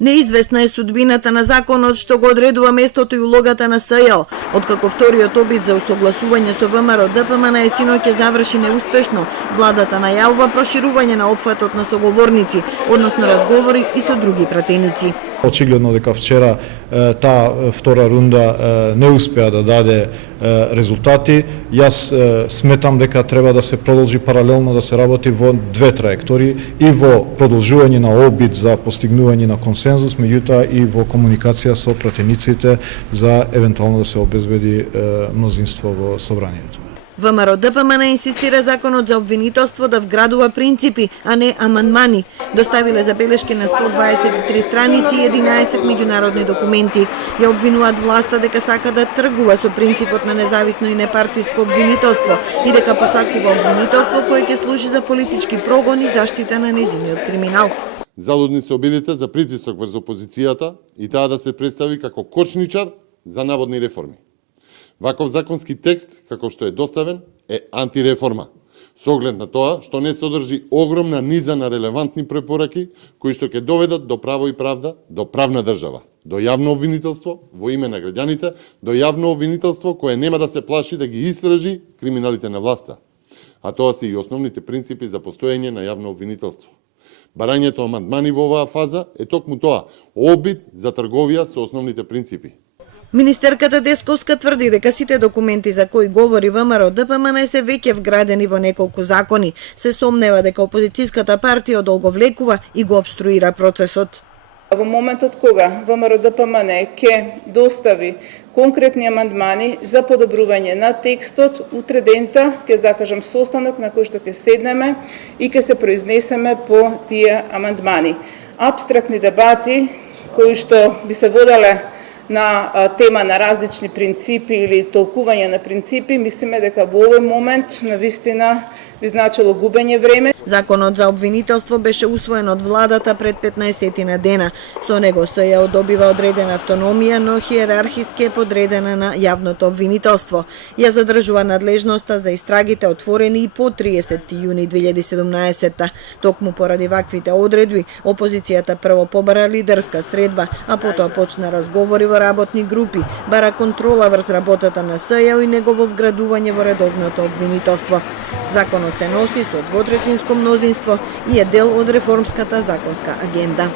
Неизвестна е судбината на законот што го одредува местото и улогата на СЈО, откако вториот обид за усогласување со ВМРО ДПМН синоќа заврши неуспешно. Владата најавува проширување на опфатот на соговорници, односно разговори и со други пратеници. Очигледно дека вчера таа втора рунда не успеа да даде резултати. Јас сметам дека треба да се продолжи паралелно да се работи во две траектории и во продолжување на обид за постигнување на консензус, меѓутоа и во комуникација со пратениците за евентуално да се обезбеди мнозинство во собранието. ВМРО ДПМН инсистира законот за обвинителство да вградува принципи, а не амандмани. Доставиле забелешки на 123 страници и 11 меѓународни документи. Ја обвинуваат власта дека сака да тргува со принципот на независно и непартиско обвинителство и дека посакува обвинителство кое ќе служи за политички прогон и заштита на нејзиниот криминал. Залудни се обидите за притисок врз опозицијата и таа да се представи како кочничар за наводни реформи. Ваков законски текст, како што е доставен, е антиреформа, со оглед на тоа што не содржи огромна низа на релевантни препораки кои што ќе доведат до право и правда, до правна држава, до јавно обвинителство во име на граѓаните, до јавно обвинителство кое нема да се плаши да ги истражи криминалите на власта. А тоа се и основните принципи за постоење на јавно обвинителство. Барањето амандмани во оваа фаза е токму тоа, обид за трговија со основните принципи. Министерката Десковска тврди дека сите документи за кои говори ВМРО ДПМН се веќе вградени во неколку закони. Се сомнева дека опозицијската партија одолговлекува и го обструира процесот. Во моментот кога ВМРО ДПМН ќе достави конкретни амандмани за подобрување на текстот, утре дента ќе закажам состанок на кој што ќе седнеме и ќе се произнесеме по тие амандмани. Апстрактни дебати кои што би се воделе на тема на различни принципи или толкување на принципи, мислиме дека во овој момент навистина би значило губење време. Законот за обвинителство беше усвоен од владата пред 15 на дена. Со него СЈО добива одредена автономија, но хиерархиски е подредена на јавното обвинителство. Ја задржува надлежноста за истрагите отворени и по 30 јуни 2017. Токму поради ваквите одредби, опозицијата прво побара лидерска средба, а потоа почна разговори во работни групи, бара контрола врз работата на СЈО и негово вградување во редовното обвинителство. Законот се носи со двотретинско мнозинство и е дел од реформската законска агенда.